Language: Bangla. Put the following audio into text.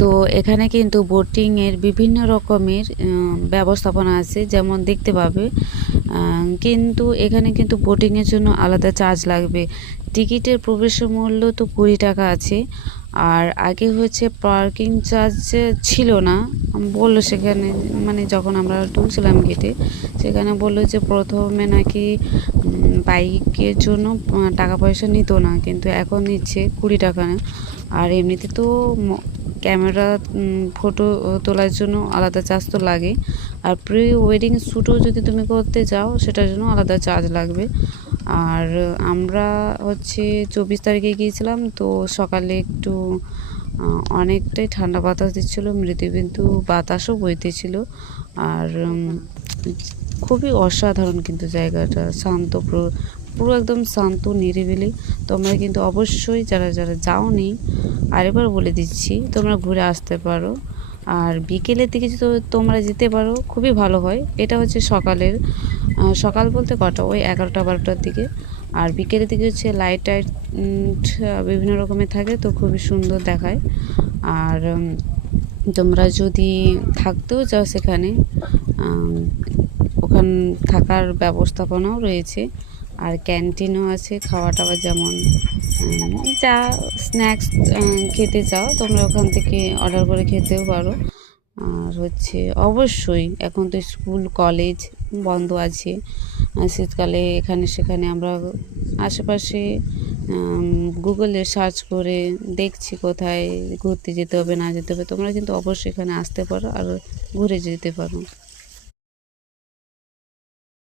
তো এখানে কিন্তু বোটিংয়ের বিভিন্ন রকমের ব্যবস্থাপনা আছে, যেমন দেখতে পাবে। কিন্তু এখানে কিন্তু বোটিংয়ের জন্য আলাদা চার্জ লাগবে। টিকিটের প্রবেশের মূল্য তো 20 টাকা আছে। আর আগে হচ্ছে পার্কিং চার্জ ছিল না, বললো সেখানে, মানে যখন আমরা ঢুকছিলাম গেটে, সেখানে বললো যে প্রথমে নাকি বাইকের জন্য টাকা পয়সা নিত না, কিন্তু এখন নিচ্ছে 20 টাকা। আর এমনিতে তো ক্যামেরা ফটো তোলার জন্য আলাদা চার্জ তো লাগে। আর প্রি ওয়েডিং শ্যুটও যদি তুমি করতে যাও সেটার জন্য আলাদা চার্জ লাগবে। আর আমরা হচ্ছে 24 তারিখে গিয়েছিলাম, তো সকালে একটু অনেকটাই ঠান্ডা বাতাস দিচ্ছিলো, মৃদু কিন্তু বাতাসও বইতেছিল। আর খুবই অসাধারণ কিন্তু জায়গাটা, শান্ত, পুরো একদম শান্ত নিরিবিলি। তোমরা কিন্তু অবশ্যই যারা যারা যাওনি, আরেকবার বলে দিচ্ছি, তোমরা ঘুরে আসতে পারো। আর বিকেলের দিকে যদি তোমরা যেতে পারো খুবই ভালো হয়। এটা হচ্ছে সকালের, সকাল বলতে কটা, ওই 11টা 12টার দিকে। আর বিকেলের দিকে হচ্ছে লাইট টাইট বিভিন্ন রকমের থাকে, তো খুবই সুন্দর দেখায়। আর তোমরা যদি থাকতেও চাও সেখানে, ওখানে থাকার ব্যবস্থাপনাও রয়েছে। আর ক্যান্টিনও আছে, খাওয়া টাওয়া যেমন যা স্ন্যাক্স খেতে চাও তোমরা ওখান থেকে অর্ডার করে খেতেও পারো। আর হচ্ছে অবশ্যই এখন তো স্কুল কলেজ বন্ধ আছে, শীতকালে এখানে সেখানে আমরা আশেপাশে গুগলে সার্চ করে দেখছি কোথায় ঘুরতে যেতে হবে না যেতে হবে। তোমরা কিন্তু অবশ্যই এখানে আসতে পারো আর ঘুরে যেতে পারো।